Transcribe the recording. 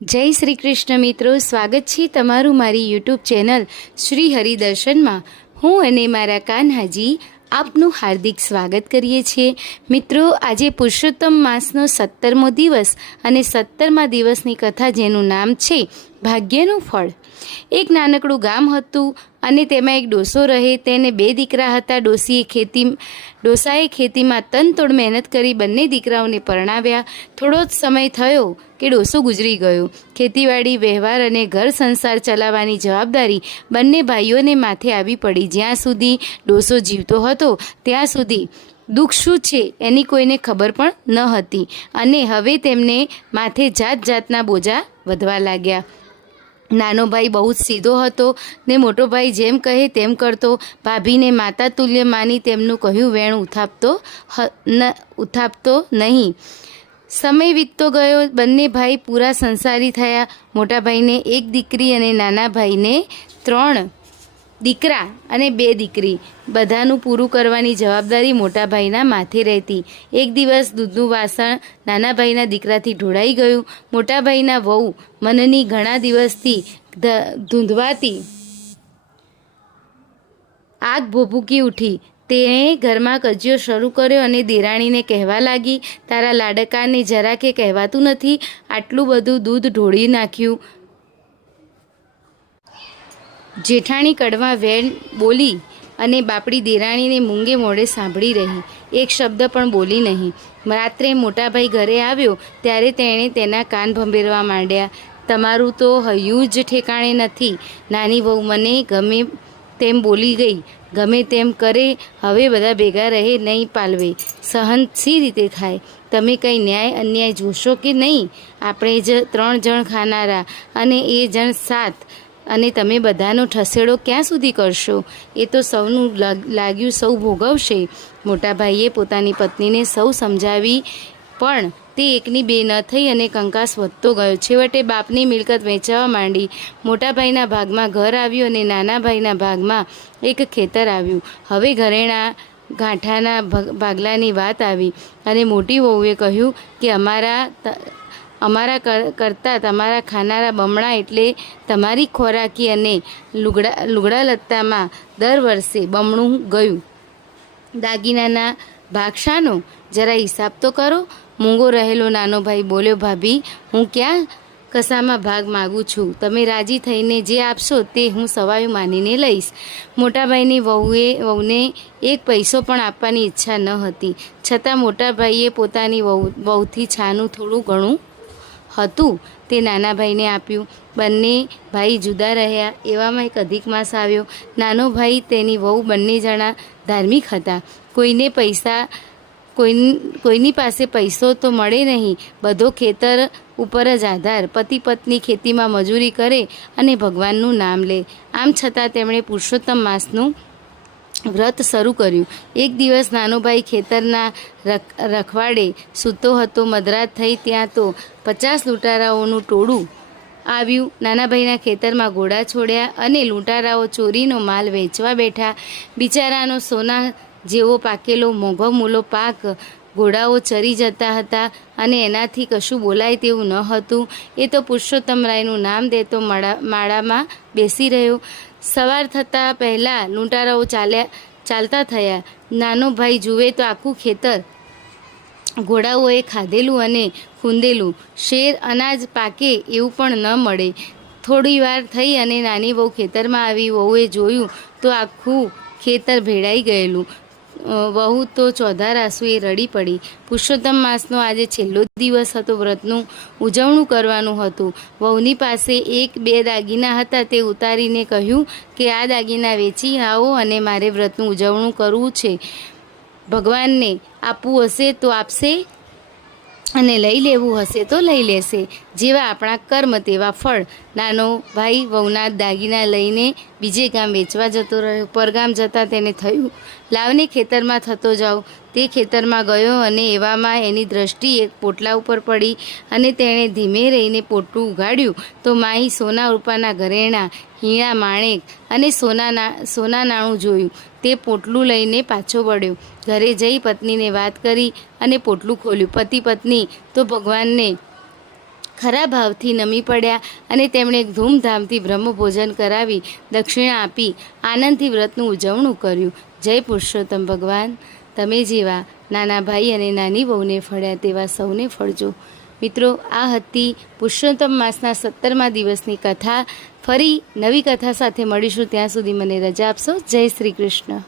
જય શ્રી કૃષ્ણ મિત્રો, સ્વાગત છે તમારું મારી યુટ્યુબ ચેનલ શ્રી હરિદર્શનમાં। હું અને મારા કાન્હાજી આપનું હાર્દિક સ્વાગત કરીએ છીએ। મિત્રો, આજે પુરુષોત્તમ માસનો 17મો દિવસ અને 17મા દિવસની કથા, જેનું નામ છે ભાગ્યનું ફળ। એક નાનકડું ગામ હતું અને તેમાં એક ડોસો રહે। તેને બે દીકરા હતા। ડોસાએ ખેતીમાં તનતોડ મહેનત કરી બંને દીકરાઓને પરણાવ્યા। થોડો જ સમય થયો કે ડોસો ગુજરી ગયો। ખેતીવાડી, વ્યવહાર અને ઘર સંસાર ચલાવવાની જવાબદારી બંને ભાઈઓને માથે આવી પડી। જ્યાં સુધી ડોસો જીવતો હતો ત્યાં સુધી દુઃખ શું છે એની કોઈને ખબર પણ ન હતી અને હવે તેમને માથે જાત જાતના બોજા વધવા લાગ્યા। નાનો ભાઈ બહુ જ સીધો હતો ને મોટો ભાઈ જેમ કહે તેમ કરતો। ભાભીને માતા તુલ્ય માની તેમનું કહ્યું વેણ ઉથાપતો નહીં। સમય વીતતો ગયો। બંને ભાઈ પૂરા સંસારી થયા। મોટા ભાઈને એક દીકરી અને નાના ભાઈને 3 દીકરા અને 2 દીકરી। બધાનું પૂરું કરવાની જવાબદારી મોટા ભાઈના માથે રહેતી। એક દિવસ દૂધનું વાસણ નાના ભાઈના દીકરાથી ઢોળાઈ ગયું। મોટા ભાઈના વહુ મનની ઘણા દિવસથી ધૂંધવાતી આગ ભભૂકી ઉઠી। તેણે ઘરમાં કજિયો શરૂ કર્યો અને દેરાણીને કહેવા લાગી, તારા લાડકાને જરા કે કહેવાતું નથી, આટલું બધું દૂધ ઢોળી નાખ્યું। જેઠાણી કડવા વેણ બોલી અને બાપડી દેરાણીને મૂંગે મોઢે સાંભળી રહી, એક શબ્દ પણ બોલી નહીં। રાત્રે મોટાભાઈ ઘરે આવ્યો ત્યારે તેણે તેના કાન ભંભેરવા માંડ્યા। તમારું તો હૈયું જ ઠેકાણે નથી। નાની વહુ મને ગમે તેમ બોલી ગઈ, ગમે તેમ કરે, હવે બધા ભેગા રહે નહીં પાલવે, સહન સી રીતે ખાય? તમે કંઈ ન્યાય અન્યાય જોશો કે નહીં? આપણે જ 3 જણ ખાનારા અને એ જણ 7, અને તમે બધાનો ઠસેડો ક્યાં સુધી કરશો? એ તો સૌનું લાગ્યું સૌ ભોગવશે। મોટા ભાઈએ પોતાની પત્નીને સૌ સમજાવી, પણ તે એકની બે ન થઈ અને કંકાસ વધતો ગયો। છેવટે બાપની મિલકત વેચવા માંડી। મોટા ભાઈના ભાગમાં ઘર આવ્યું અને નાના ભાઈના ભાગમાં એક ખેતર આવ્યું। હવે ઘરેણા ગાંઠાના ભાગલાની વાત આવી અને મોટી વહુએ કહ્યું કે અમારા કરતાં તમારા ખાનારા બમણા, એટલે તમારી ખોરાકી અને લુગડા લત્તામાં દર વર્ષે બમણું ગયું। દાગીનાના ભાગ શાનો? જરા હિસાબ તો કરો। મૂંગો રહેલો નાનો ભાઈ બોલ્યો, ભાભી, હું ક્યાં કસામાં ભાગ માગું છું? તમે રાજી થઈને જે આપશો તે હું સવાયું માનીને લઈશ। મોટાભાઈની વહુને 1 પૈસો પણ આપવાની ઈચ્છા ન હતી, છતાં મોટાભાઈએ પોતાની વહુથી છાનું થોડું ઘણું હતું તે નાના ભાઈને આપ્યું। બંને ભાઈ જુદા રહ્યા। એવામાં એક અધિક માસ આવ્યો। નાનો ભાઈ, તેની વહુ બંને જણા ધાર્મિક હતા। કોઈની પાસે પૈસો તો મળે નહીં, બધો ખેતર ઉપર જ આધાર। પતિ પત્ની ખેતીમાં મજૂરી કરે અને ભગવાનનું નામ લે। આમ છતાં તેમણે પુરુષોત્તમ માસનું વ્રત શરૂ કર્યું। એક દિવસ નાનો ભાઈ ખેતરના રખવાડે સૂતો હતો। મધરાત થઈ ત્યાં તો 50 લૂંટારાઓનું ટોળું આવ્યું। નાના ભાઈના ખેતરમાં ઘોડા છોડ્યા અને લૂંટારાઓ ચોરીનો માલ વેચવા બેઠા। બિચારાનો સોના જેવો પાકેલો મોંઘો મૂલો પાક ઘોડાઓ ચરી જતા હતા અને એનાથી કશું બોલાય તેવું ન હતું। એ તો પુરુષોત્તમરાયનું નામ દેતો માળામાં બેસી રહ્યો। સવાર થતાં પહેલાં લૂંટારાઓ ચાલતા થયા। નાનો ભાઈ જુએ તો આખું ખેતર ઘોડાઓએ ખાધેલું અને ખૂંદેલું। શેર અનાજ પાકે એવું પણ ન મળે। થોડી વાર થઈ અને નાની વહુ ખેતરમાં આવી। વહુએ જોયું તો આખું ખેતર ભેળાઈ ગયેલું। વહુ તો ચોધાર આંસુએ રડી પડી। પુરુષોત્તમ માસનો આજે છેલ્લો દિવસ હતો। વ્રતનું ઉજવણું કરવાનું હતું। વહુની પાસે 1-2 દાગીના હતા। તે ઉતારીને કહ્યું કે આ દાગીના વેચી આવો અને મારે વ્રતનું ઉજવણું કરવું છે। ભગવાનને આપવું હશે તો આપશે અને લઈ લેવું હશે તો લઈ લેશે। જેવા આપણા કર્મ તેવા ફળ। નાનો ભાઈ વહુના દાગીના લઈને બીજે ગામ વેચવા જતો રહ્યો। પરગામ જતાં તેને થયું, લાવને ખેતરમાં થતો જાઉં। તે ખેતરમાં ગયો અને એવામાં એની દ્રષ્ટિ એક પોટલા ઉપર પડી અને તેણે ધીમે રહીને પોટલું ઉઘાડ્યું તો માઈ સોના રૂપાના ઘરેણાં, હીરા માણેક અને સોના નાણું જોયું। તે પોટલું લઈને પાછો વળ્યો। ઘરે જઈ પત્નીને વાત કરી અને પોટલું ખોલ્યું। પતિ પત્ની તો ભગવાનને ખરા ભાવથી નમી પડ્યા અને તેમણે ધૂમધામથી બ્રહ્મભોજન કરાવી દક્ષિણા આપી આનંદથી વ્રતનું ઉજવણું કર્યું. જય પુરુષોત્તમ ભગવાન. તમે જેવા નાના ભાઈ અને નાની વહુને ફળ્યા તેવા સૌને ફળજો. મિત્રો, આ હતી પુરુષોત્તમ માસના 17મા દિવસની કથા. ફરી નવી કથા સાથે મળીશું. ત્યાં સુધી મને રજા આપશો. જય શ્રી કૃષ્ણ.